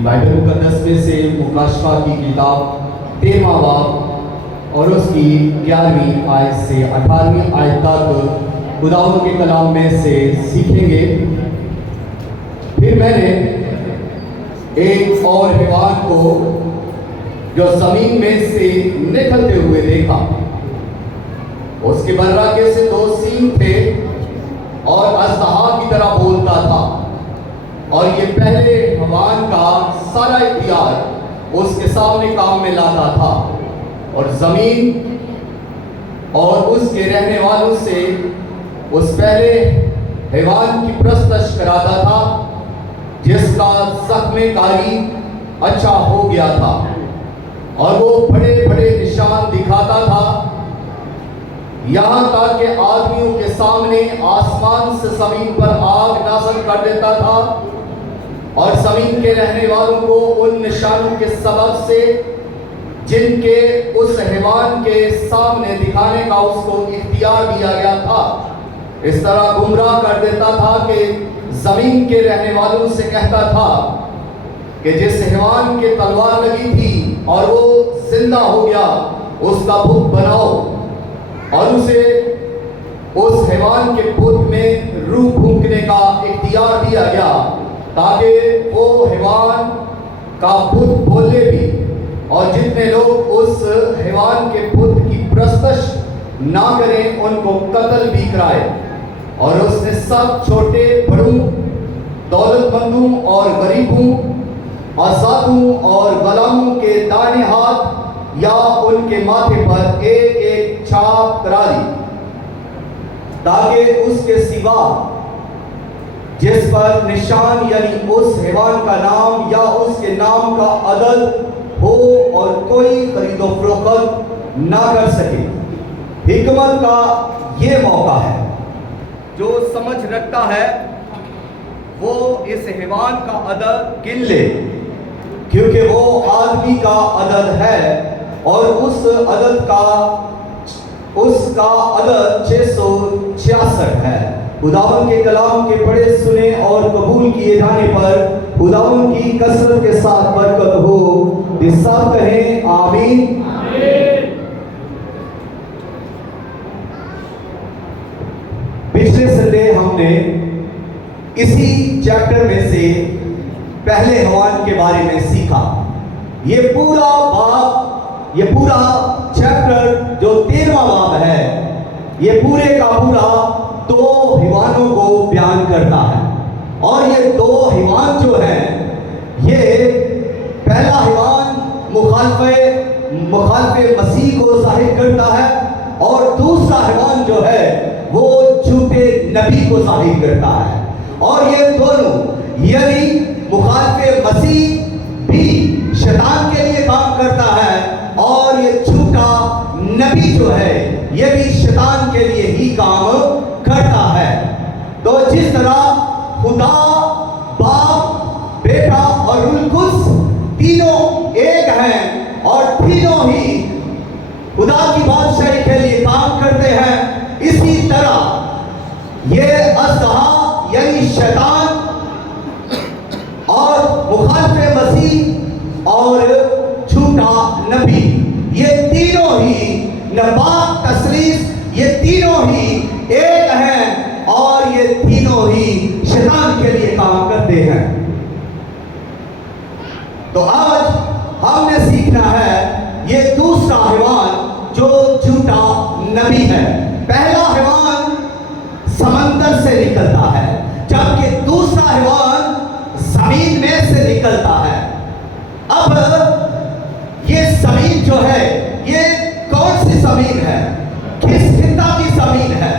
Bible मुकद्दस में से मुकाशफा की किताब 13वां बाब और उसकी 11वीं आयत से 18वीं आयत तक खुदावंद के कलाम में से सीखेंगे। फिर मैंने एक और हैवान को जो ज़मीन में से निकलते हुए देखा। उसके बर्राके से 2 सींग थे और अजदहा की तरह बोलता था, और ये पहले हैवान का सारा इख्तियार उसके सामने काम में लाता था और ज़मीन और उसके रहने वालों से उस पहले हैवान की प्रस्तश कराता था जिसका ज़ख्म कारी अच्छा हो गया था, और वो बड़े बड़े निशान दिखाता था, यहाँ तक कि आदमियों के सामने आसमान से ज़मीन पर आग नाज़िल कर देता था, और ज़मीन के रहने वालों को उन निशानों के सबब से जिनके उस हैवान के सामने दिखाने का उसको इख्तियार दिया गया था, इस तरह गुमराह कर देता था कि ज़मीन के रहने वालों से कहता था कि जिस हैवान के तलवार लगी थी और वो जिंदा हो गया, उसका बुत बनाओ, और उसे उस हैवान के बुत में रूह फूंकने का इख्तियार दिया गया ताकि वो हैवान का बुत बोले भी, और जितने लोग उस हैवान के बुत की प्रस्तश ना करें उनको कत्ल भी कराए। और उसने सब छोटे बड़ों, दौलतमंदों और गरीबों, आज़ादों और गुलामों के दाहिने हाथ या उनके माथे पर एक एक छाप करा दी, ताकि उसके सिवा जिस पर निशान यानी उस हैवान का नाम या उसके नाम का अदद हो और कोई खरीदो फरोख्त ना कर सके। हिकमत का ये मौका है, जो समझ रखता है वो इस हैवान का अदद गिन ले, क्योंकि वो आदमी का अदद है और उसका अदद 666 है। खुदावंद के कलाम के पढ़े सुने और कबूल किए जाने पर खुदावंद की कसरत के साथ बरकत हो। सब कहें आमीन। पिछले संडे हमने इसी चैप्टर में से पहले हैवान के बारे में सीखा। ये पूरा बाब, ये पूरा चैप्टर जो 13वां बाब है, ये पूरे का पूरा 2 हैवानों को बयान करता है। और ये 2 हैवान जो हैं, ये पहला हैवान मुखालिफ मसीह को ज़ाहिर करता है, और दूसरा हैवान जो है वो झूठे नबी को ज़ाहिर करता है। और ये दोनों यानी मुखालिफ मसीह भी शैतान के लिए काम करता है, और ये झूठा नबी जो है ये भी शैतान के लिए ही काम करता है। तो जिस तरह खुदा, बाप, बेटा और रूह कुद्स तीनों एक हैं और तीनों ही खुदा की बादशाही के लिए काम करते हैं, इसी तरह ये अज़दहा यानी शैतान और मुखालिफ मसीह और झूठा नबी, ये तीनों ही नापाक तसलीस, ये तीनों ही एक हैं और ये तीनों ही शैतान के लिए काम करते हैं। तो आज हमने सीखना है ये दूसरा हैवान जो झूठा नबी है। पहला हैवान समंदर से निकलता है, जबकि दूसरा हैवान जमीन में से निकलता है। अब ये जमीन जो है, ये कौन सी जमीन है, किस खित्ता की जमीन है?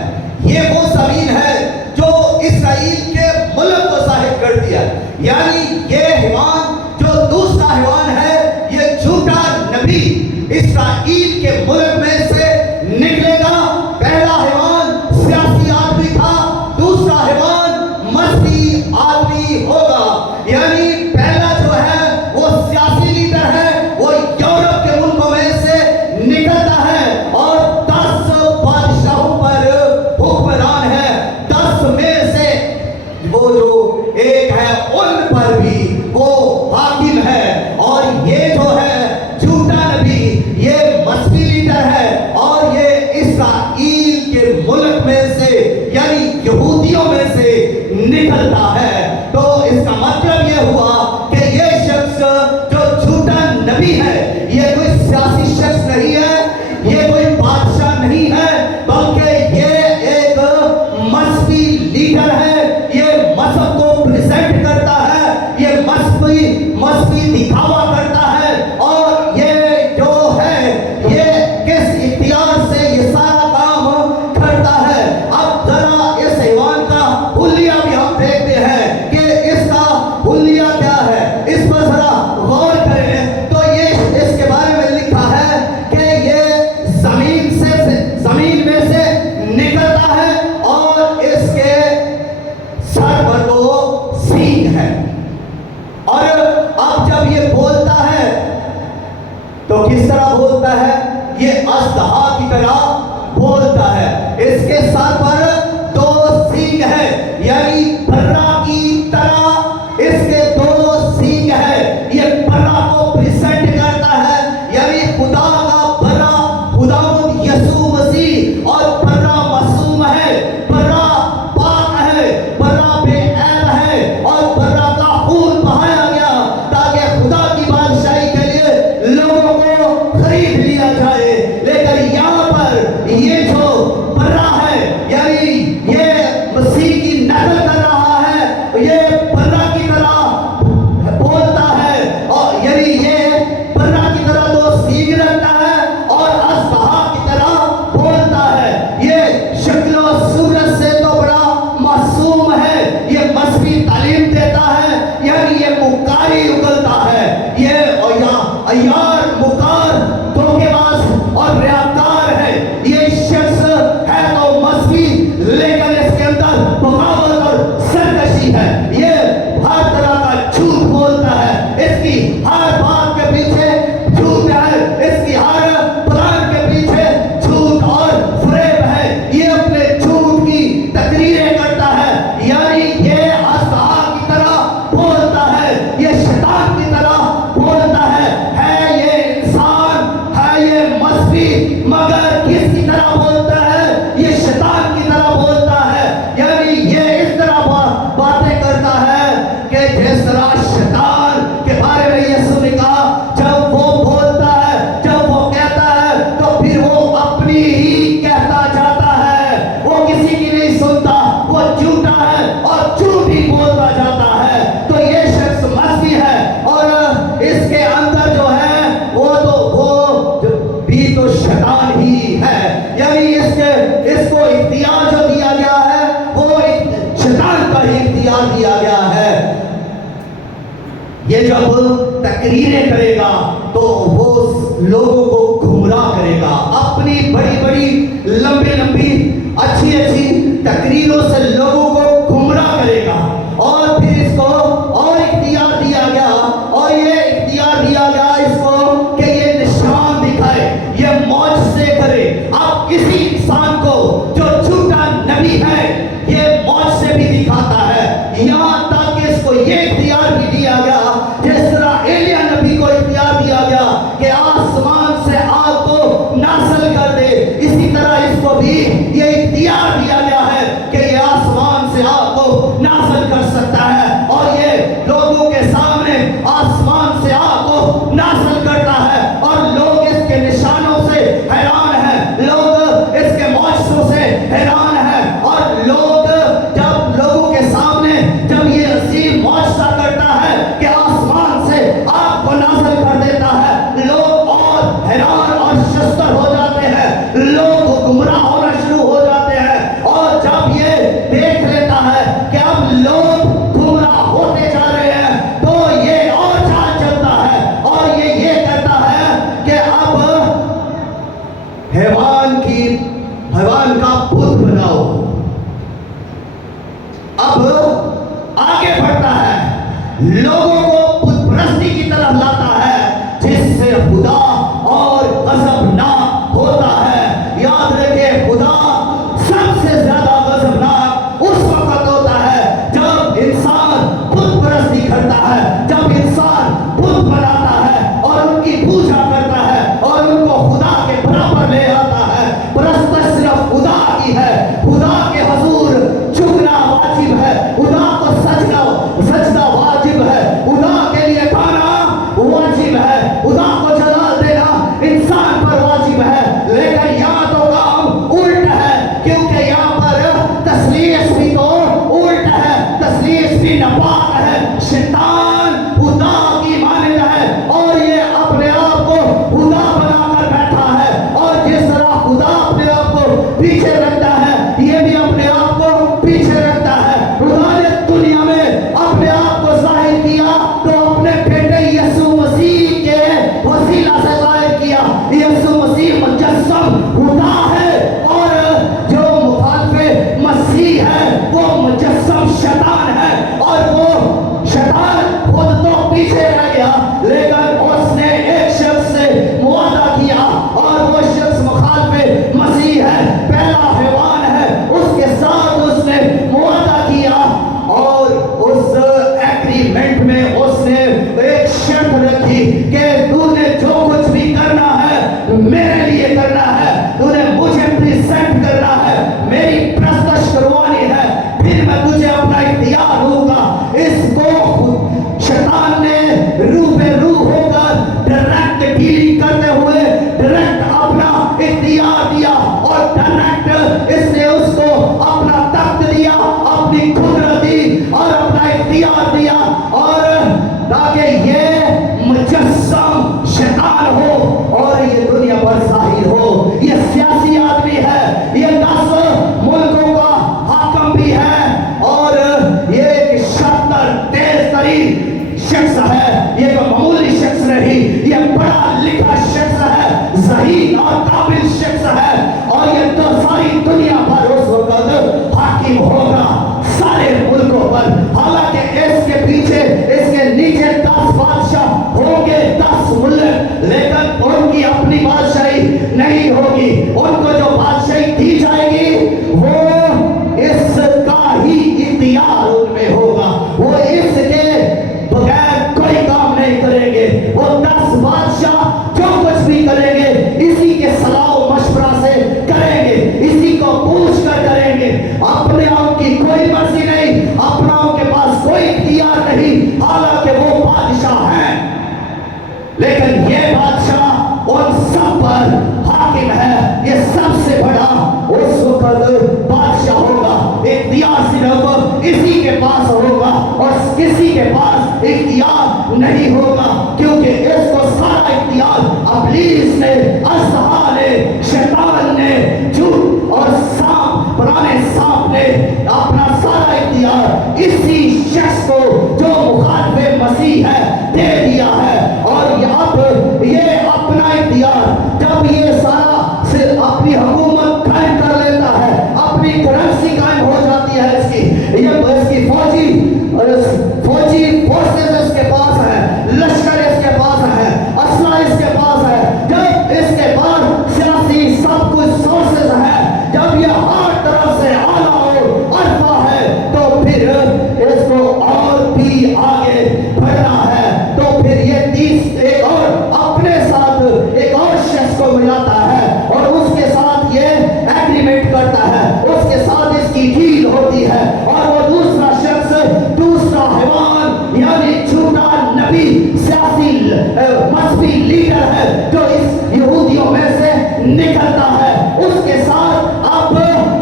ये वो जमीन है जो इस्राएल के मुल्क को ज़ाहिर करती है। यानी ये हैवान जो दूसरा हैवान है, ये झूठा नबी इस्राएल के मुल्क में से निकलेगा। पहला हैवान सियासी आदमी था, दूसरा हैवान मसीह आदमी होगा। यानी पहला जो है वो सियासी लीडर है, वो यूरोप के मुल्कों में से निकलता है और 10 बादशाहों पर हुक्मरान है। 10 में से वो जो एक है उन पर भी वो کی طرح بولتا ہے. اس کے سر پر 2 سینگ ہے یعنی برا کی طرح اس کے 2 سینگ ہے. یہ برا کو پریزنٹ کرتا ہے یعنی خدا کا برا خداوند یسوع مسیح اور برا معصوم ہے, برا پاک ہے, برا بے عیب ہے اور برا کا خون بہایا گیا تاکہ خدا کی بادشاہی کے لیے لوگوں کو خرید لیا جائے. لیکن یہاں پر یہ جو برا ہے یعنی یہ مسیح کی نقل کر رہا ہے, یہ برا کی طرح بولتا ہے اور یعنی یہ برا کی طرح 2 سینگ رکھتا ہے اور اژدہا کی طرح بولتا ہے. یہ شکل و صورت سے تو بڑا معصوم ہے, یہ مذہبی تعلیم دیتا ہے یعنی یہ مکاری اگلتا ہے, یہ عیار مکار دھوکے باز اور ریاکار ہے. یہ شخص ہے تو مذہبی لیکن اس کے اندر بغاوت اور سرکشی ہے. یہ ہر طرح کا جھوٹ بولتا ہے, اس کی ہر بات کے پیچھے جھوٹ ہے, اس کی ہر پلان کے پیچھے جھوٹ اور فریب ہے. یہ اپنے جھوٹ کی تقریریں کرتا ہے یعنی یہ اژدہا کی طرح بولتا ہے, یہ شیطان کی طرح بولتا ہے یہ انسان ہے, یہ مذہبی مگر کس کی طرح بولتا ہے, یہ شیطان کی طرح بولتا ہے. یعنی یہ اس طرح باتیں کرتا ہے کہ جس طرح شیطان کے بارے میں یسوع نے کہا جب وہ بولتا ہے, جب وہ کہتا ہے تو پھر وہ اپنی ہی کہتا جاتا ہے, وہ کسی کی نہیں سنتا, وہ جھوٹا ہے اور جھوٹ ہی بولتا جاتا ہے. تو یہ شخص مسیح ہے اور اس کے اندر جو ہے وہ بھی تو شیطان ہی ہے. یعنی اس کو اختیار جو دیا گیا ہے وہ شیطان کا ہی اختیار دیا گیا ہے. یہ جب تقریریں کرے گا تو وہ لوگوں کو گمراہ کرے گا, اپنی بڑی بڑی لمبی اچھی تقریروں سے لوگوں کو گمراہ کرے گا. اور پھر اس کو اور اختیار دیا گیا, اور یہ اختیار دیا گیا اس کو کہ یہ نشان دکھائے, یہ معجزے کرے. اب کسی انسان کو جو جھوٹا نبی ہے یہ معجزے بھی دکھاتا ہے, یہاں تک کہ اس کو یہ اختیار بھی دیا گیا جس طرح ایلیا نبی کو اختیار دیا گیا کہ آسمان سے آگ کو نازل کر دے, اسی طرح اس کو بھی یہ اختیار دیا گیا ہے کہ یہ آسمان سے آگ کو نازل کر سکتا ہے. اور یہ لوگوں کے سامنے آسمان سے آگ کو نازل کرتا ہے اور لوگ اس کے نشانوں سے حیران ہیں, لوگ اس کے معجزوں سے حیران ہیں. اور لوگ جب لوگوں کے سامنے جب یہ عظیم معجزہ کرتا ہے کہ آسمان سے آگ کو نازل کر دیتا ہے, لوگ اور حیران اور شستر ہو جاتے ہیں, لوگ گمراہ ہونا شروع ہو جاتے ہیں. اور جب یہ دیکھ لیتا ہے کہ اب لوگ گمراہ ہوتے جا رہے ہیں تو یہ اور چال چلتا ہے اور یہ کہتا ہے کہ اب حیوان کا بت بناؤ. اب آگے بڑھتا ہے, لوگوں کو بت پرستی کی طرف لاتا ہے جس سے خدا اور غضبناک ہوتا ہے. یاد رکھیں خدا سب سے زیادہ غضبناک اس وقت ہوتا ہے جب انسان بت پرستی کرتا ہے, جب انسان بت بناتا ہے اور ان کی پوجا کرتا ہے اور ان کو خدا کے برابر لے آتا ہے. پرستش صرف خدا کی ہے, خدا کے حضور جھکنا واجب ہے, خدا کو سجدہ واجب ہے, خدا کے لیے کھانا واجب ہے, خدا کو جلال دینا انسان پر واجب ہے. لیکن یہاں تو کام الٹ ہے کیونکہ یہاں پر تسلیس بھی تو الٹ ہے, تسلیس بھی ناپاک ہے, شیطان خدا کی مانند ہے اور یہ اپنے آپ کو خدا بنا کر بیٹھا ہے. اور جس طرح خدا اپنے آپ کو پیچھے رکھتا ہے یہ بھی اپنے آپ کو پیچھے رکھتا ہے. خدا نے دنیا میں اپنے آپ کو ظاہر کیا تو اپنے بیٹے یسوع مسیح کے وسیلہ سے ظاہر کیا. یسوع مسیح مجسم خدا ہے اور جو مخالف مسیح ہے وہ مجسم شیطان ہے, اور وہ شیطان خود تو پیچھے رہ گیا لیکن اس نے ایک شخص سے معاہدہ کیا اور وہ شخص مخالف इख्तियार नहीं, हालांकि वो बादशाह हैं, लेकिन ये बादशाह उन सब पर हाकिम है। ये सबसे बड़ा उस वक्त बादशाह होगा। इख्तियार सिर्फ इसी के पास होगा और किसी के पास इख्तियार नहीं होगा, क्योंकि इसको सारा इख्तियार इब्लीस ने, अज़हा ने, शैतान ने, झूठ और सांप, पुराने सांप ने अपना सारा इख्तियार इसी शख्स को जो मुखालिफ मसीह है दे दिया है। और अब ये अपना इख्तियार जब ये सारा से अपनी हुकूमत कायम कर लेता है, अपनी करेंसी कायम हो जाती है, इसकी फौजी फोर्सेस इसके पास है, लश्कर इसके पास है, असला इसके पास है, जब इसके पास सियासी सब कुछ सोर्सेस है, जब ये हर तरफ से आला और अरफा है, तो फिर इसको और भी आगे बढ़ना है। तो फिर ये 30 एक और अपने साथ एक और शख्स को मिलाता है और उसके साथ ये एग्रीमेंट करता है, उसके साथ इसकी डील होती है, और वो दूसरा शख्स, दूसरा हैवान यानी झूठा नबी, सियासी मजहबी लीडर है जो इस यहूदियों में से निकलता है, उसके साथ अब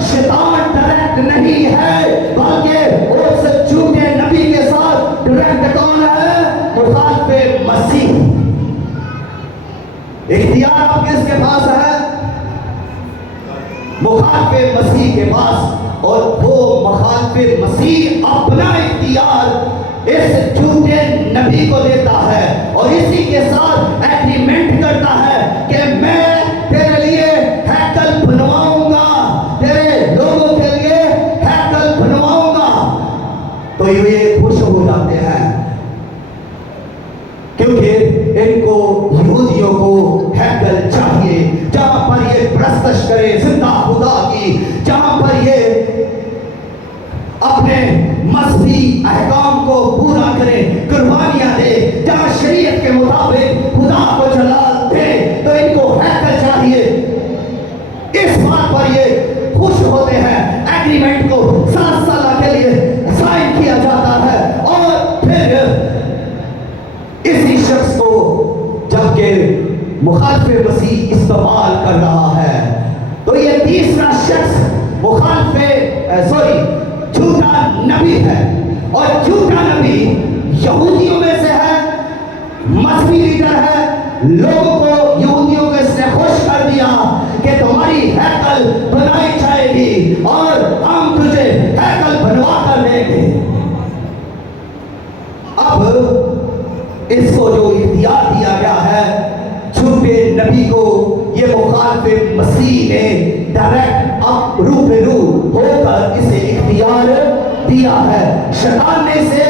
शैतान डायरेक्ट नहीं है, बल्कि उस झूठे नबी के साथ डायरेक्ट कौन है? मुखालिफ मसीह। इख्तियार अब किसके पास है? मुखालिफ मसीह के पास। और वो मुखालिफ मसीह अपना इख्तियार इस झूठे नबी को देता है और इसी के साथ एग्रीमेंट करता है कि मैं तेरे लिए हैकल बनवाऊंगा, तेरे लोगों के लिए हैकल बनवाऊंगा। तो ये खुश हो जाते हैं, क्योंकि इनको यहूदियों को हैकल चाहिए, जहां पर ये प्रस्तश करे जिंदा खुदा की, जहां पर ये अपने मजहबी अहकाम को पूरा करे, कुर्बानियां दे, जहां शरीयत के मुताबिक खुदा को जलाल दे, तो इनको हैकल चाहिए। इस बात पर ये खुश होते हैं। एग्रीमेंट को 7 साल के लिए साइन किया जाता है और फिर इसी शख्स को जबकि मुखालिफ मसीह इस्तेमाल कर रहा है, तो ये तीसरा शख्स झूठा नबी है, और झूठा नबी यहूदियों में से है, मजहबी लीडर है, लोगों को यहूदियों को इसने खुश कर दिया कि तुम्हारी हैकल बनाई जाएगी और हम तुझे हैकल बनवा कर देंगे। अब इसको जो इख्तियार दिया गया है झूठे नबी को, ये मुखालिफ मसीह ने डायरेक्ट अब रूबरू होकर इसे इख्तियार दिया है। शैतान ने इसे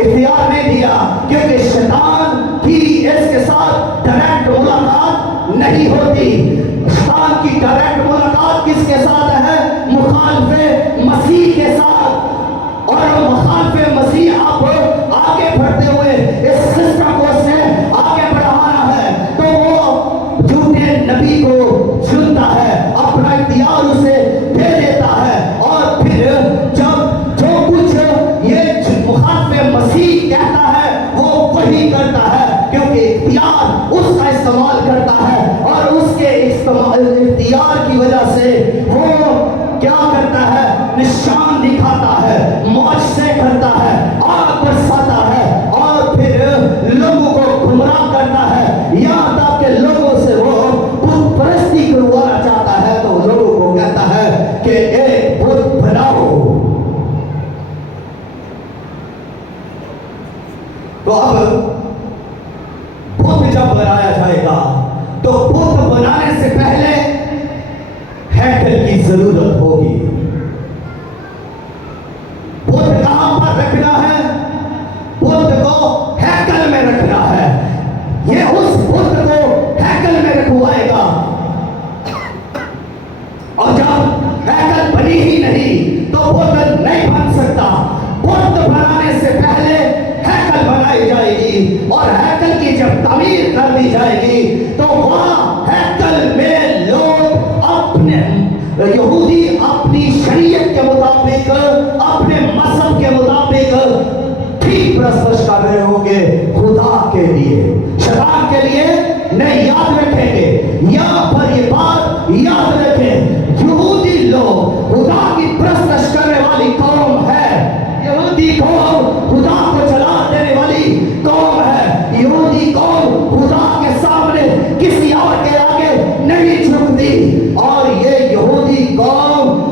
इख्तियार नहीं दिया, क्योंकि शैतान की इसके साथ डायरेक्ट मुलाकात नहीं होती। शैतान की डायरेक्ट मुलाकात किसके साथ है? मुखालिफ मसीह के साथ। और मुखालिफ मसीह आप आगे बढ़ते हुए इस सिस्टम को उसने आगे बढ़ाना है, तो वो झूठे नबी को चुनता है, अपना इख्तियार उसे दे देता है, और फिर जब जो कुछ ये मुखालिफ मसीह कहता है वो वही करता है, क्योंकि इख्तियार उसका इस्तेमाल करता है, और उसके इख्तियार की वजह से वो क्या करता है? निशान दिखाता है, मुआजिज़े करता है, आग बरसाता है, और फिर लोगों को गुमराह करता है। यहाँ तक कि लोगों से वो बुत परस्ती करवाना चाहता है, तो लोगों को कहता है कि एक बुत बनाओ। तो अब बुत जब बनाया जाएगा, तो बुत बनाने से पहले हैकल की जरूरत होगी। बुत कहां पर रखना है? बुत को हैकल में रखना है। ये उस बुत को हैकल में रखवाएगा, और जब हैकल बनी ही नहीं तो बुत नहीं बन सकता। बुत बनाने से पहले हैकल बनाई जाएगी, और हैकल की जब तामीर कर दी जाएगी, तो वहां हैकल में लोग अपने यहूदी अपनी प्रस्तुत कर रहे होंगे खुदा के लिए, शैतान के लिए नहीं। याद रखेंगे, यहाँ पर ये बात याद रखें, यहूदी लोग खुदा की प्रस्तुत करने वाली कौम है। यहूदी कौम खुदा को जला देने वाली कौम है। यहूदी कौम खुदा के सामने किसी और के आगे नहीं झुकती, और ये यहूदी कौम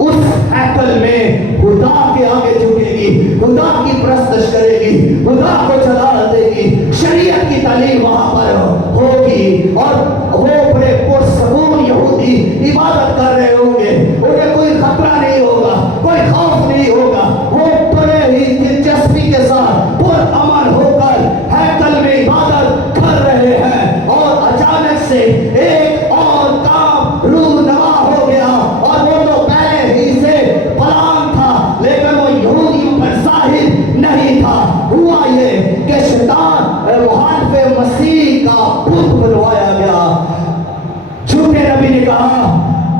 उस हैकल में खुदा के आगे झुकेगी, खुदा की प्रस्तुत करेगी, खुदा को जला देगी। शरीयत की तालीम वहां पर होगी, और वो बड़े पुरसकून यहूदी इबादत कर रहे होंगे। उन्हें कोई खतरा नहीं होगा, कोई खौफ नहीं होगा। वो बड़े ही दिलचस्पी के साथ पुरअमन होकर हैकल में इबादत कर रहे हैं, और अचानक से एक और काम रूनमा हो गया, और वो तो पहले ही से प्लान था, लेकिन वो यहूदियों पर जाहिर नहीं था। हुआ ये कि शैतान मुहालिफे मसीह का बुत बनवाया गया। झूठे नबी ने कहा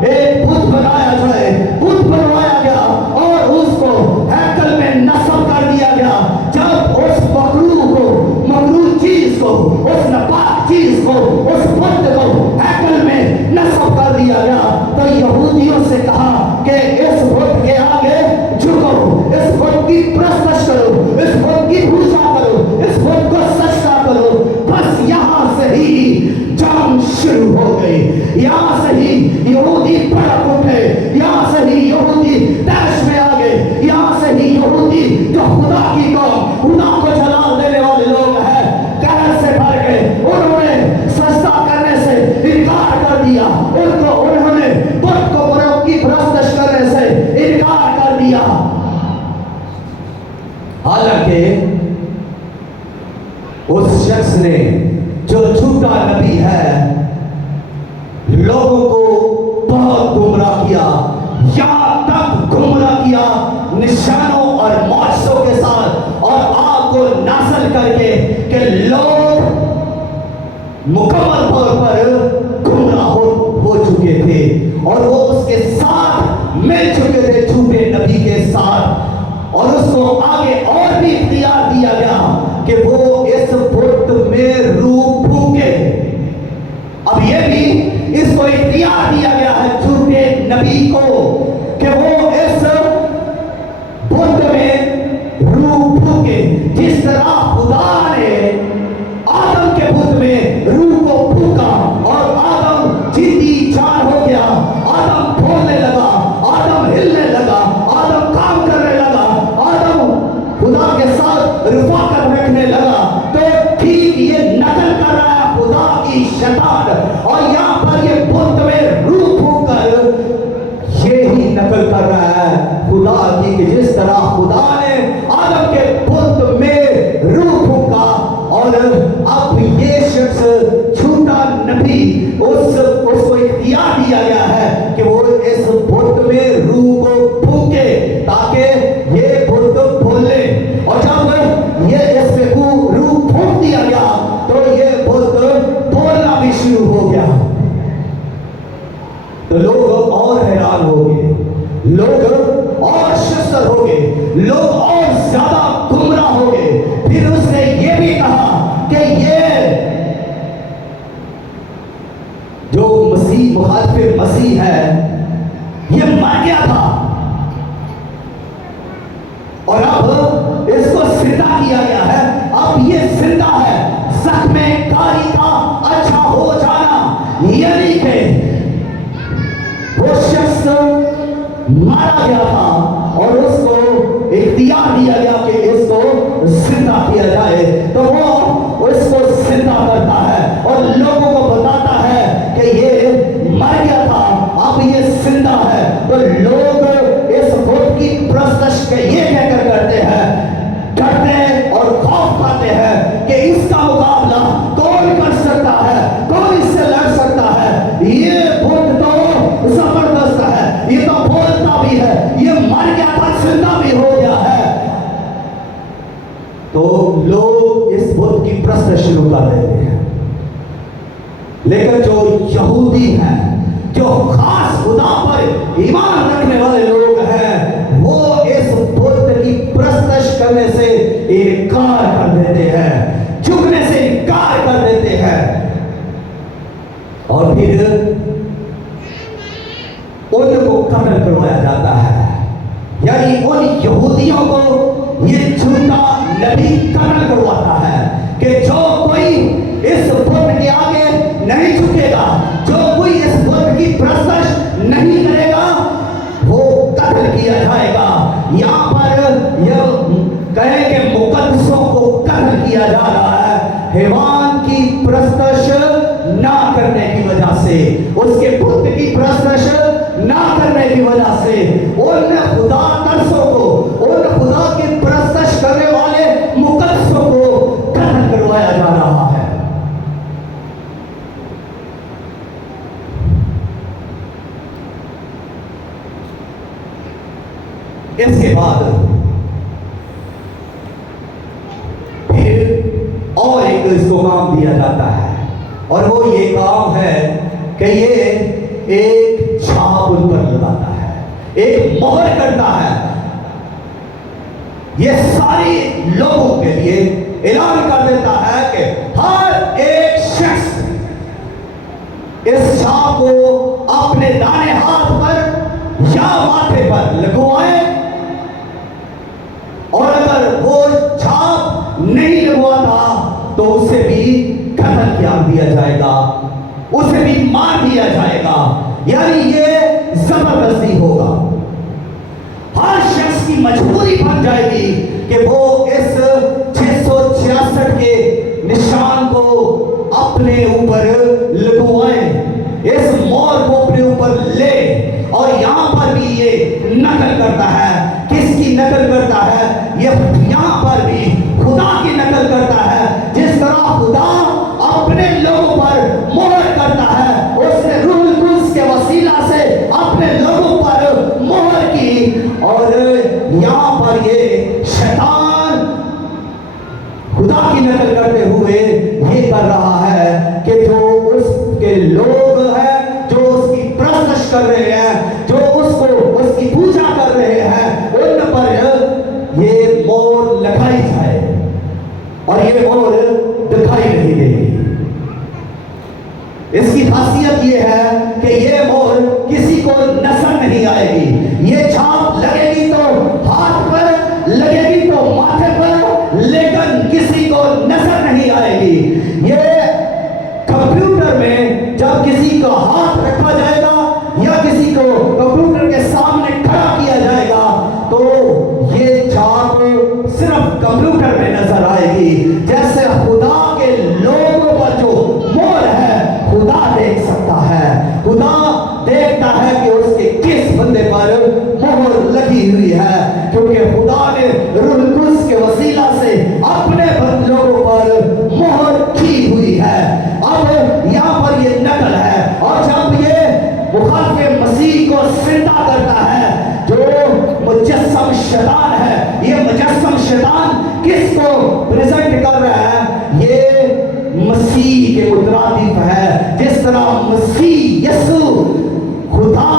एक बुत बनाया जाए, बुत बनवाया गया, और उसको हैकल में नस्ब कर दिया गया। जब उस मकरू चीज को, उस नापाक चीज को, उस बुत को हैकल में नस्ब कर दिया गया, तो यहूदियों से कहा कि इस बुत के आगे झुको, इस बुत की प्रस्तुत करो, इस बुत की पूजा करो, इस बुत को सजदा करो। बस यहाँ से ही जंग शुरू हो गई, यहाँ से ही यहूदी भड़क उठे, यहाँ से ही यहूदी तैश में आ गए, यहाँ से ही यहूदी जो खुदा की कौम, खुदा को जलाल देने वाले लोग हैं, कहर से भर गए। उन्होंने सजदा करने से इनकार कर दिया, उन्होंने बुत को की प्रस्तुत करने से इनकार कर दिया। हालांकि उस शख्स ने जो झूठा नबी है लोगों को बहुत गुमराह किया, यहां तक गुमराह किया निशानों और मौजज़ों के साथ, और आग को नाज़िल करके कि लोग मुकम्मल तौर पर गुमराह हो चुके थे, और वो उसके साथ मिल चुके थे झूठे नबी के साथ। और उसको आगे और भी इख्तियार दिया गया कि वो इस बुत में रूह फूके। अब ये भी इसको इख्तियार दिया गया है झूठे नबी को कि वो इस बुत में रूह फूके। जिस तरह खुदा ने आदम के बुत में रूह को फूका, और आदम जिंदी जान हो गया, आदम बोलने लगा, आदम हिलने लगा, आदम काम करने लगा, आदम खुदा के साथ रफाकत रखने लगा, तो ठीक ये नकल कर रहा है खुदा की शैतान। और यहाँ पर ये बुत में रूह फूंकर ये ही नकल कर रहा है खुदा की, कि जिस तरह खुदा ने आदम के बुत में रूह फूंका, और अब ये शख्स झूठा नबी उसको इख्तियार दिया गया है कि वो इस बुत में रूह को फूके ताकि ये बुत बोले। और जब ये इस पे रूह फूक दिया गया तो ये बुत बोलना भी शुरू हो गया। तो लोग और हैरान हो गए, लोग और शर्मसार हो गए, लोग और ज्यादा गुमराह हो गए। फिर उसने ये भी कहा कि ये जो मसीह मुखालिफे मसीह है ये मर गया था, और अब इसको जिंदा किया गया है। अब ये जिंदा है, जख्मे कारी का अच्छा हो जाना, यानी कि वो शख्स मारा गया था और उसको इख्तियार दिया गया कि इसको जिंदा किया जाए। तो वो इसको जिंदा करता है और लोगों को बताता है कि ये मर गया था, अब ये जिंदा है। तो लोग इस बुत की प्रस्तुत ये कहकर करते हैं, डरते हैं और खौफ खाते हैं कि इसका मुकाबला कौन कर सकता है, कौन इससे लड़ सकता है। ये बुत तो जबरदस्त है, ये तो बोलता भी है, ये मर गया था जिंदा भी हो गया है। तो लोग इस बुत की प्रस्तुत शुरू कर देते हैं। लेकिन जो यहूदी हैं, जो खास खुदा पर ईमान रखने वाले लोग हैं, वो इस बुत की प्रस्तुत करने से इनकार कत्ल करवाता है कि जो कोई इस बुत के आगे नहीं झुकेगा, जो कोई इस बुत की परस्तिश नहीं करेगा, वो कत्ल किया जाएगा। यहाँ पर यह कहे कि मुकद्दसों को कत्ल किया जा रहा है हैवान की परस्तिश ना करने की वजह से, उसके बुत की परस्तिश ना करने की वजह से, उन खुदा तरसों को, उन खुदा की परस्तिश करने वाले मुकद्दसों को कत्ल करवाया जा रहा है। इसके बाद फिर और एक इसको काम दिया जाता है, और वो ये काम है कि ये एक छाप उन पर लगाता है, एक मोहर करता है। ये सारे लोगों के लिए ऐलान कर देता है कि हर एक शख्स इस छाप को अपने दाहिने हाथ पर या माथे पर लगवाए, और अगर वो छाप नहीं लगवाता तो उसे भी कत्ल कर दिया जाएगा, उसे भी मार दिया जाएगा। यानी ये जबरदस्ती होगा। हर शख्स की मजबूरी बन जाएगी कि वो इस 666 के निशान को अपने ऊपर लगवाए, इस मोहर को अपने ऊपर ले। और यहाँ पर भी ये नकल करता है। किसकी नकल करता है? ये यहाँ पर भी खुदा की नकल करता है। जिस तरह खुदा अपने लोगों पर मोहर करता है, उसने रूह कुद्स के वसीला से अपने लोगों पर मोहर की। और यहाँ पर ये शैतान खुदा की नकल करते हुए ये कर रहा है कि जो उसके लोग हैं, जो उसकी परस्तिश कर रहे हैं, जो उसको उसकी पूजा कर रहे हैं, उन पर ये मोहर लगाई जाए, और ये मोहर दिखाई नहीं देगी। इसकी खासियत ये है कि ये मोहर किसी को नजर नहीं आएगी। ये छाप लगेगी तो हाथ पर, लगेगी तो माथे पर, लेकिन किसी को नजर नहीं आएगी। ये कंप्यूटर में जब किसी का हाथ रखा जाएगा या किसी को कंप्यूटर के सामने खड़ा किया जाएगा तो ये छाप सिर्फ कंप्यूटर में नजर आएगी। जैसे खुदा के लोगों पर जो मोहर है खुदा देख सकता है, खुदा देखता है कि उसके किस बंदे पर मोहर लगी हुई है, क्योंकि खुदा ने रूह कुद्स के वसीला से अपने लोगों पर मोहर की हुई है। अब यहाँ पर ये नकल है, और जब ये मुखालिफ मसीह को जिंदा करता है, जो मुजस्सम शैतान है, ये मुजस्सम शैतान किसको प्रेजेंट कर रहा है? ये मसीह के मुतरादिफ है। जिस तरह मसीह यीशु खुदा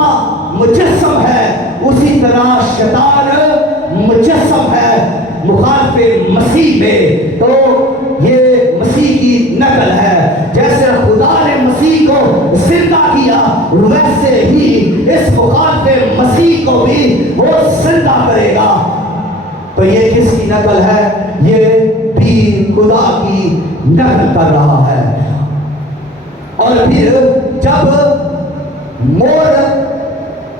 मुजस्सम है, उसी तरह शैतान मुजस्सम है मुखालिफ मसीह में। तो ये मसीह की नकल है। जैसे खुदा ने मसीह को जिंदा किया, वैसे ही इस मुखालिफ मसीह को भी वो जिंदा करेगा। तो ये किसकी नकल है? ये भी खुदा की नकल कर रहा है। और फिर जब मोहर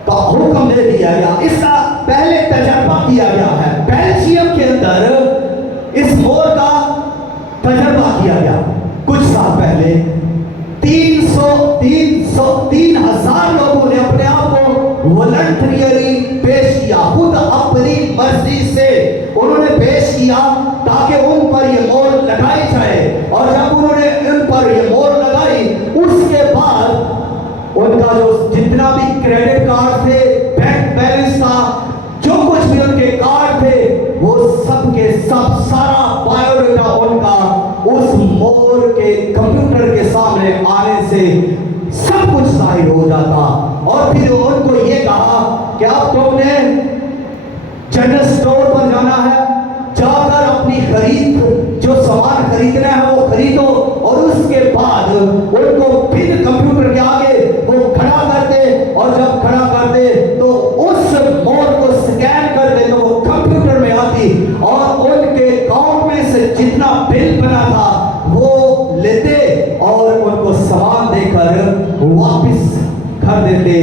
का हुक्म दे दिया गया, इसका पहले तजर्बा किया गया है। बेल्जियम के अंदर इस मोहर का तजर्बा किया गया कुछ साल पहले। 3,000 लोगों ने अपने आप को वॉलंटरियली पेश किया, खुद अपनी मर्जी से उन्होंने पेश किया ताकि उन पर ये मोहर लगाई जाए। और जब उन्होंने उन पर ये मोहर लगाई, उसके बाद उनका जो जितना भी क्रेडिट कार्ड थे, बैंक बैलेंस था, जो कुछ भी उनके कार्ड थे, वो सब के सब सारा बायोडाटा उनका उस मोहर के कंप्यूटर के सामने आने से सब कुछ जाहिर हो जाता। और फिर उनको ये कहा कि अब तुमने जनरल स्टोर पर जाना है, जाकर अपनी खरीद जो सामान खरीदना है वो खरीदो, और उसके बाद उनको फिर कंप्यूटर के आगे वो खड़ा कर दे, और जब खड़ा कर दे तो उस मोहर को स्कैन कर दे तो वो कंप्यूटर में आती, और उनके अकाउंट में से जितना बिल बना था वो लेते और उनको सामान देकर वापस कर देते।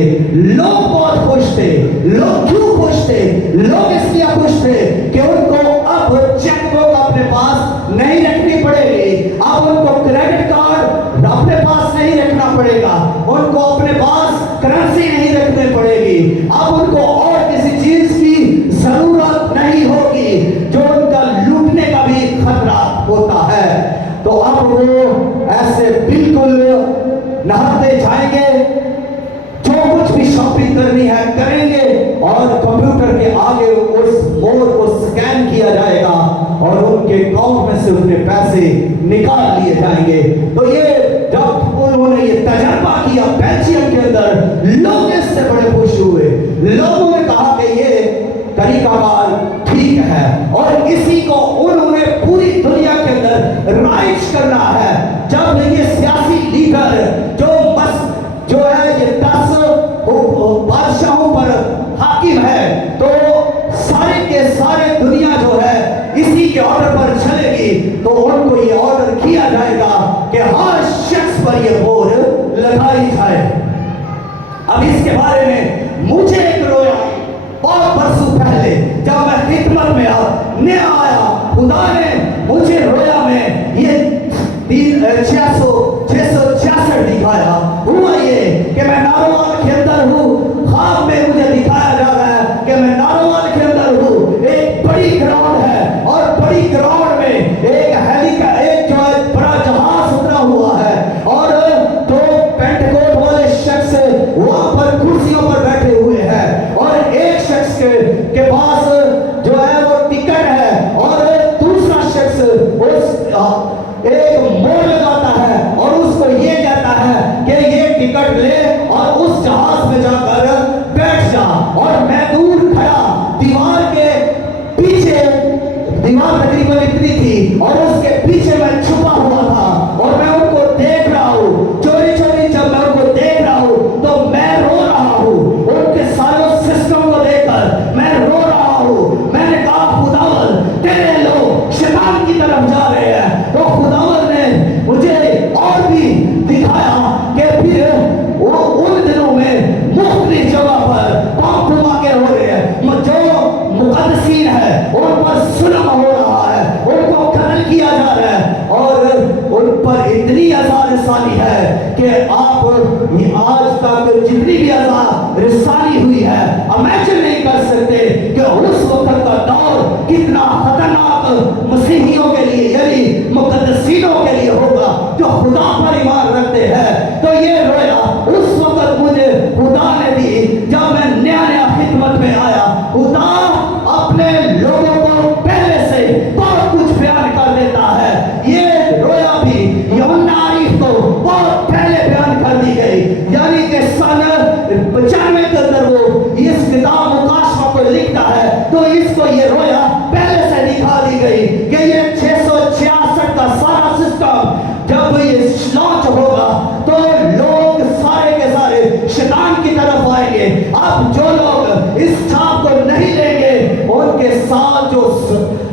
लोग बहुत खुश थे। लोग क्यों खुश थे? लोग इसलिए खुश थे कि उनको अब चेकबुक अपने पास नहीं रखनी पड़ेगी, अब उनको क्रेडिट कार्ड अपने पास नहीं रखना पड़ेगा, उनको अपने पास करेंसी नहीं रखनी पड़ेगी, अब उनको और किसी चीज की जरूरत नहीं होगी जो उनका लूटने का भी खतरा होता है। तो अब वो ऐसे बिल्कुल नहाते जाएंगे, जो कुछ भी शॉपिंग करनी है करेंगे और कंप्यूटर के आगे उस मोर को स्कैन किया जाएगा और उनके अकाउंट में से उतने पैसे निकाल लिए जाएंगे। तो ये जब उन्होंने ये तजर्बा किया बेल्जियम के अंदर, लोग इससे बड़े खुश हुए। लोगों ने कहा कि ये तरीकाकार ठीक है और इसी को उन्होंने पूरी दुनिया के अंदर राइज करना है। जब ये सियासी लीडर जो है ये 10 बादशाहों पर हाकिम है, तो सारे के सारे दुनिया जो है इसी के ऑर्डर पर चलेगी, तो उनको ये ऑर्डर किया जाएगा कि हर शख्स पर ये मोहर लगाई जाए। अब इसके बारे में मुझे एक रोया बहुत बरसों पहले जब मैं खिदमत में नया आया, खुदा ने मुझे रोया में ये 666 दिखाया। हुआ ये कि मैं नारोवाल के अंदर हूँ, ख्वाब में मुझे दिखाया जा रहा है कि मैं नारोवाल के अंदर हूँ। एक बड़ी ग्राउंड है और बड़ी ग्राउंड में एक जो है बड़ा जहाज उतरा हुआ है और दो पेंटकोट वाले शख्स वहां पर कुर्सियों पर बैठे हुए हैं और एक शख्स के पास जो है वो टिकट है और दूसरा शख्स एक मोड़ लगाता है और उसको ये कहता है कि ये टिकट ले और उस जहाज में जाकर बैठ जा। और मैं दूर खड़ा दीवार के पीछे, दीवार तकरीबन इतनी थी और उसके पीछे मैं छुपा हुआ था और मैं उनको देख रहा हूँ। चोरी चोरी जब मैं उनको देख रहा हूँ तो मैं रो रहा हूँ, उनके सारे सिस्टम को देखकर मैं रो रहा हूँ। मैंने कहा खुदावल तेरे लोग शैतान की तरफ जा रहे हैं। तो खुदावल ने मुझे और भी दिखाया कि फिर वो उन दिनों में मुख्तलिफ जगह पर बम धमाके हो रहे हैं, जो मुकद्दसीन है उन पर जुल्म हो रहा है, उनको कत्ल किया जा रहा है और उन पर इतनी अज़ाब रसानी है कि आप आज तक जितनी भी अज़ाब रसानी हुई है इमेजिन नहीं कर सकते कि उस वक्त का दौर कितना खतरनाक मसीहियों के लिए यानी मुकद्दसीनों के लिए होगा जो खुदा पर ईमान रखते हैं। तो ये रोया उस वक्त मुझे खुदा ने दी जब मैं नया खिदमत में आया। खुदा अपने लोगों को पहले से बहुत कुछ बयान कर देता है। ये रोया भी यूहन्ना आरिफ को बहुत पहले बयान कर दी गई, यानी कि सन 95 के अंदर वो इस किताब मुकाशफा को लिखता है। तो इसको ये रोया पहले से दिखा दी गई कि ये 666 का सारा सिस्टम जब ये लॉन्च होगा तो लोग सारे के सारे शैतान की तरफ आएंगे। अब जो लोग इस छाप को नहीं लेंगे उनके साथ जो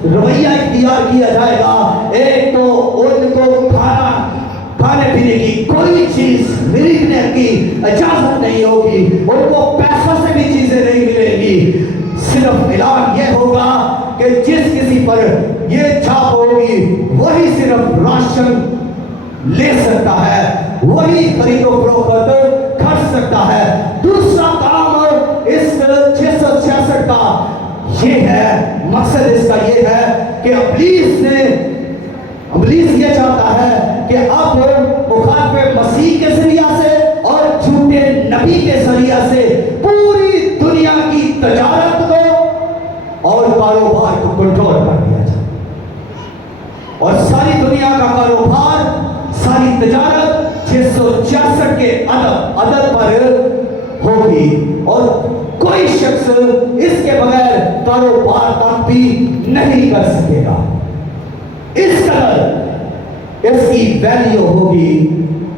रवैया इख्तियार किया जाएगा, एक तो उनको खाने पीने की कोई चीज खरीदने की इजाजत नहीं होगी, उनको पैसों से भी चीजें नहीं मिलेंगी। सिर्फ ऐलान यह होगा कि जिस किसी पर यह छाप होगी वही सिर्फ राशन ले सकता है, वही खरीदो फरोख्त कर सकता है। दूसरा काम इस 666 का ये है, मकसद इसका ये है कि इब्लीस ये चाहता है कि अब मुखालिफ मसीह के जरिया से और झूठे नबी के जरिया से पूरी दुनिया की तजारत को और कारोबार को कंट्रोल कर दिया जाए और सारी दुनिया का कारोबार, सारी तजारत 666 के अदद पर होगी और कोई शख्स इसके बगैर कारोबार तक भी नहीं कर सकेगा। इस कदर इसकी वैल्यू होगी।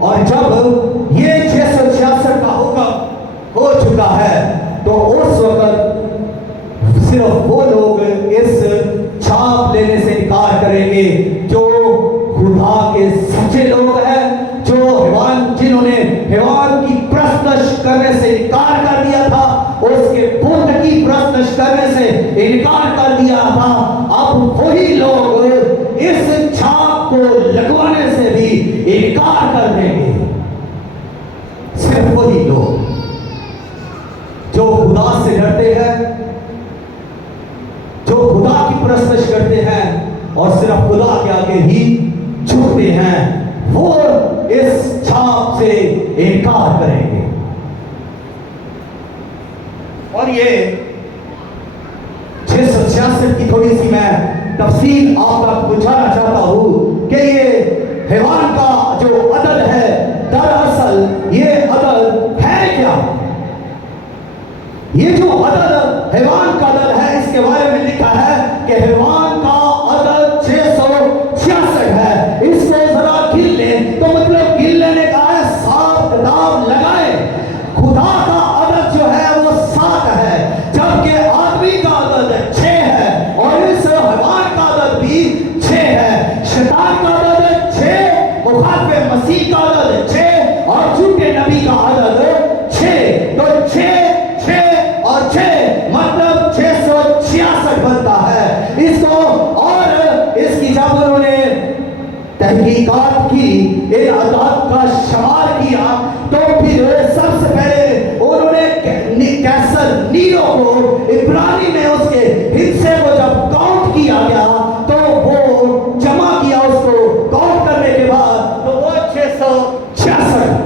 और जब ये 666 का हुक्म हो चुका है तो उस वक्त सिर्फ वो लोग इस छाप लेने से इनकार करेंगे خدا کے آگے ہی جھکتے ہیں وہ اس چھاپ سے انکار کریں گے. اور یہ 666 کی تھوڑی سی میں تفصیل آپ تک پہنچانا چاہتا ہوں کہ یہ حیوان کا جو عدد ہے دراصل یہ عدد ہے کیا. یہ جو عدد حیوان کا عدد ہے اس کے بارے میں لکھا ہے کہ حیوان کا عدد 666 ہے. اس کو ذرا گن لیں تو مطلب گن لینے کا ہے حساب کتاب لگائیں. خدا کا عدد جو ہے وہ 7 ہے جبکہ آدمی کا عدد 6 ہے اور اس حیوان کا عدد بھی 6 ہے. شیطان کا عدد 6, مخالف مسیح کا عدد 6 اور جھوٹے نبی کا عدد 6. تو 6 اور 6 مطلب 666 بنتا ہے. اس کو اور اس کی جب انہوں نے تحقیقات کی ان اعداد کا شمار کیا تو پھر سب سے پہلے انہوں نے کیسر نیرو کو عبرانی میں اس کے حصے کو جب کاؤنٹ کیا گیا تو وہ جمع کیا اس کو کاؤنٹ کرنے کے بعد تو وہ 666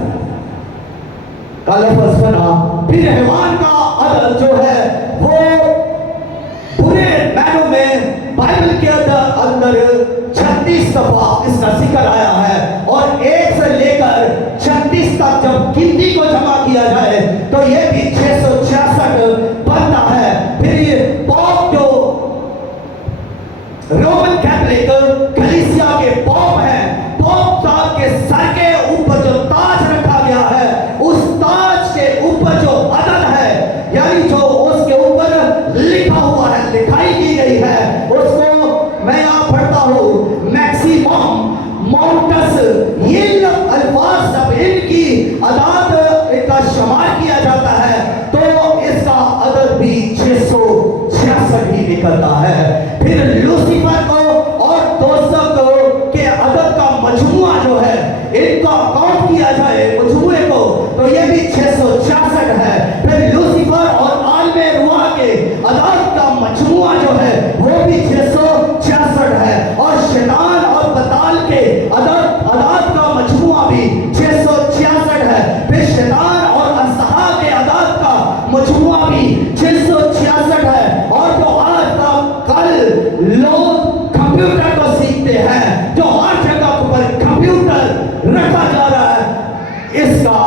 کا لفظ بنا. پھر حیوان کا عدد جو ہے وہ برے معنوں میں بائبل کے اندر 36 دفعہ اس کا ذکر آیا ہے اور 1 سے لے کر 36 تک جب گنتی کو جمع کیا جائے تو یہ بھی 666 بنتا ہے. پھر یہ پوپ جو رومن کیتھولک کلیسیا کے پوپ ہیں, پوپ صاحب کے سر کے اوپر جو تاج رکھا گیا ہے اس تاج کے اوپر جو عدد ہے یعنی جو اس کے اوپر لکھا ہوا ہے, لکھائی کی گئی ہے, اس کو میں یہاں پڑھتا ہوں میکسیمم ماؤنٹس. یہ الفاظ جب ان کی اعداد کا شمار کیا جاتا ہے تو اس کا عدد بھی 666 ہی نکلتا ہے. پھر لوسیفر کو اور دوزخ کے عدد کا مجموعہ جو ہے ان کا کاؤنٹ کیا جائے مجموعے کو تو یہ بھی 666 ہے. پھر لوسیفر اور عالم روح کے عدد کا مجموعہ جو ہے وہ بھی 666 ہے اور شیطان اور بطال کے عدد کا مجموعہ بھی 666 ہے. پھر شیطان اور اصحاب کے عدد کا مجموعہ بھی 666 ہے. اور جو آج تک کل لوگ کمپیوٹر کو سیکھتے ہیں جو ہر جگہ پر کمپیوٹر رکھا جا رہا ہے اس کا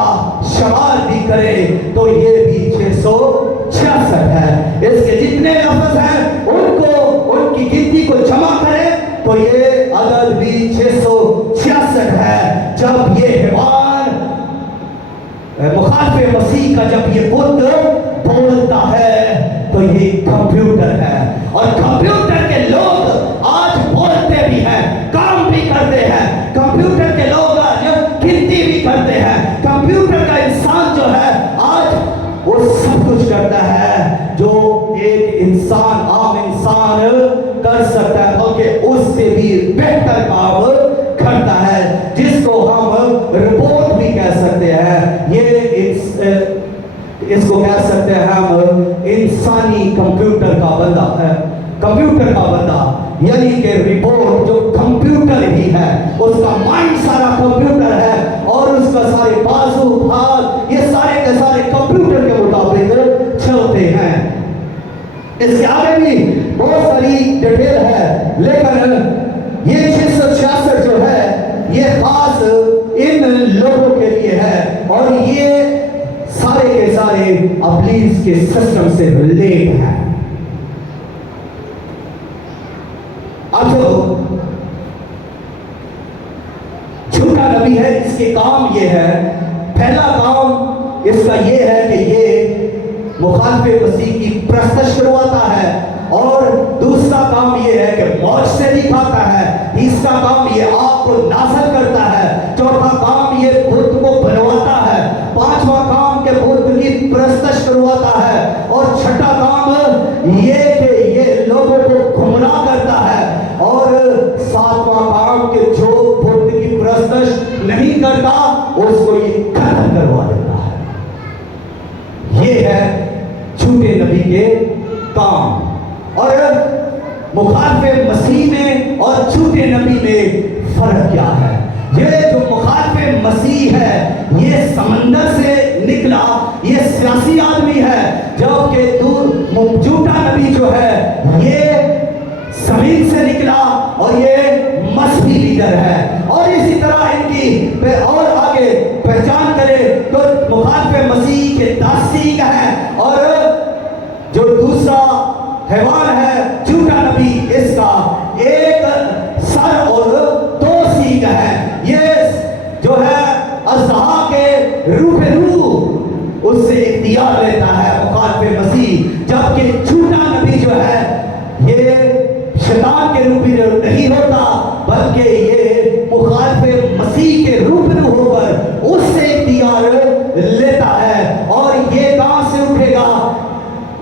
شمار بھی کرے تو یہ بھی 666 ہے. اس کے جتنے لفظ ہیں ان کی گنتی کو جمع کرے تو یہ عدد بھی 666 ہے. جب یہ حیوان مخالف مسیح کا جب یہ بت بولتا ہے تو یہ کمپیوٹر ہے اور کمپیوٹر کے لوگ آج بولتے بھی ہیں, کام بھی کرتے ہیں. کمپیوٹر کے لوگ آج گنتی بھی کرتے ہیں. کمپیوٹر کا انسان جو ہے آج وہ سب کچھ کرتا ہے جو ایک انسان عام انسان کر سکتا ہے بلکہ اس سے بھی بہتر کام کرتا ہے جس کو ہم روبوٹ بھی کہہ سکتے ہیں. یہ اس کو کہہ سکتے ہیں ہم انسانی کمپیوٹر کا بندہ ہے. کمپیوٹر کا بندہ یعنی کہ روبوٹ جو کمپیوٹر ہی ہے, اس کا مائنڈ سارا کمپیوٹر ہے اور اس کا سارے بازو ہاتھ یہ سارے کے سارے کمپیوٹر کے مطابق چلتے ہیں. اس کے آگے بھی بہت ساری ڈیٹیل ہے لیکن یہ 666 جو ہے یہ خاص ان لوگوں کے لیے ہے اور یہ سارے کے سارے ابلیس کے سسٹم سے ریلیٹ ہیں. اب جو جھوٹا نبی ہے اس کے کام یہ ہے, پہلا کام اس کا یہ ہے کہ یہ مخالف مسیح کی پرستش کرواتا ہے اور دوسرا کام یہ ہے کہ موج سے دکھاتا ہے. تیسرا کام یہ آپ کو نازل کرتا ہے. چوتھا کام یہ بت کو بنواتا ہے. پانچواں کام کہ بت کی پرستش کرواتا ہے اور چھٹا کام یہ کہ یہ لوگوں کو گمراہ کرتا ہے اور ساتواں کام کہ جو بت کی پرستش نہیں کرتا اس کو یہ قتل کروا دیتا ہے. یہ ہے جھوٹے نبی کے کام. اور مخالف مسیح میں اور جھوٹے समंदर से निकला, ये सियासी आदमी है, जबकि झूठा नबी जो है ये जमीन से निकला और ये मसीही लीडर है। और इसी तरह इनकी और आगे पहचान करें तो मुखालिफ मसीह के 10 सींग हैं, और जो दूसरा हैवान है झूठा नबी, इसका एक सर और 2 सींग हैं। ये जो है अज़हा के रूबरू उससे इख्तियार लेता है मुखालिफ मसीह, जबकि झूठा नबी जो है ये शैतान के रूबरू नहीं होता, बल्कि ये मुखालिफ मसीह के रूबरू होकर उससे इख्तियार लेता है। और ये कहां से उठेगा?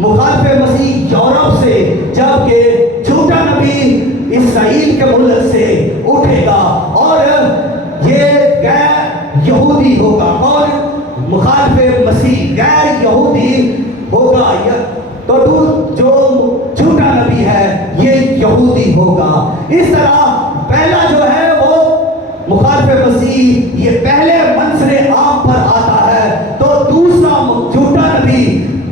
मुखालिफ मसीह यूरोप से, जबकि झूठा नबी इसराइल के मुल्क से उठेगा, और ये गैर यहूदी होगा। कौन? मुखालिफ मसीह गैर यहूदी होगा। तो जो झूठा नबी है ये यहूदी होगा। इस तरह पहला जो है वो मुखालिफ मसीह ये पहले मंसरे आम पर आता है, तो दूसरा झूठा नबी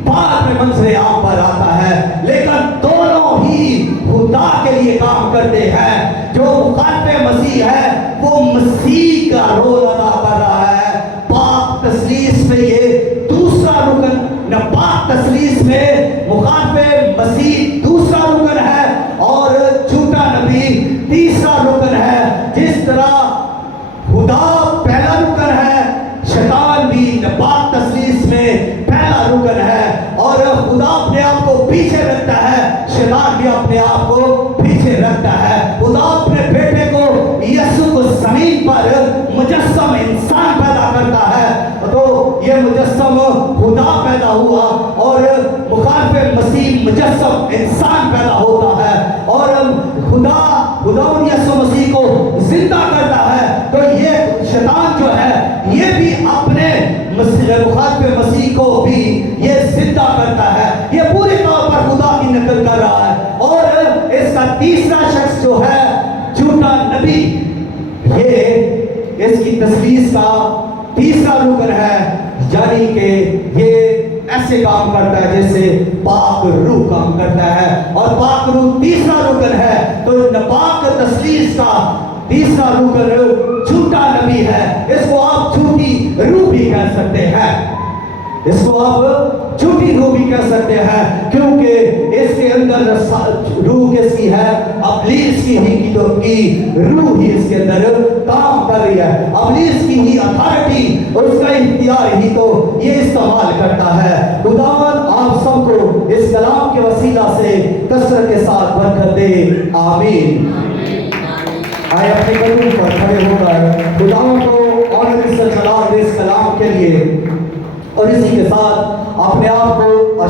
बाद में मंसरे आम पर आता है, लेकिन दोनों ही खुदा के लिए काम करते हैं। जो मुखालिफ मसीह है वो मसीह का रोल अदा कर रहा है। पाक तस्लीस में ये दूसरा रुकन, पाक तस्लीस में मुखालिफ मसीह दूसरा रुकन है और झूठा नबी तीसरा रुकन है। जिस तरह खुदा पहला रुकन है, शैतान भी पाक तस्लीस में पहला रुकन है, और खुदा अपने आप को पीछे रखता है, शैतान भी अपने आप को पीछे रखता है। खुदा अपने बेटे को यीशु को जमीन पर मुजस्सम इंसान पैदा करता है, तो ये मुजस्सम खुदा पैदा हुआ और मुखालिफ मसीह मुजस्सम इंसान पैदा होता है, और खुदा यीशु मसीह को जिंदा करता है। तो ये शैतान जो है ये भी अपने मुखालिफ मसीह को भी ये जिंदा करता है। ये पूरे तौर पर खुदा की नकल कर रहा है। और इसका तीसरा शख्स जो है झूठा नबी, ये इसकी तस्लीस का तीसरा रुकन है, यानी कि ये ऐसे काम करता है जैसे पाक रूह काम करता है, और पाक रूह तीसरा रुकन है। तो नापाक तस्लीस का तीसरा रुकन झूठा नबी है। इसको आप झूठी रूह भी कह सकते हैं, इसको आप झूठी रूह भी कह सकते हैं, क्योंकि इसके अंदर रूह किसकी है? अब्लीस की ही की रूह ही इसके अंदर काम कर रही है। अब्लीस की ही अथॉरिटी, उसका इख्तियार ही तो ये इस्तेमाल करता है। खुदावन आप सबको इस कलाम के वसीला से कसरत के साथ बरकत दे, आमीन। आए अपने कदमों पर खड़े होकर खुदावन को ऑनर से सलाम दे इस कलाम के लिए, और इसी के साथ अपने आप को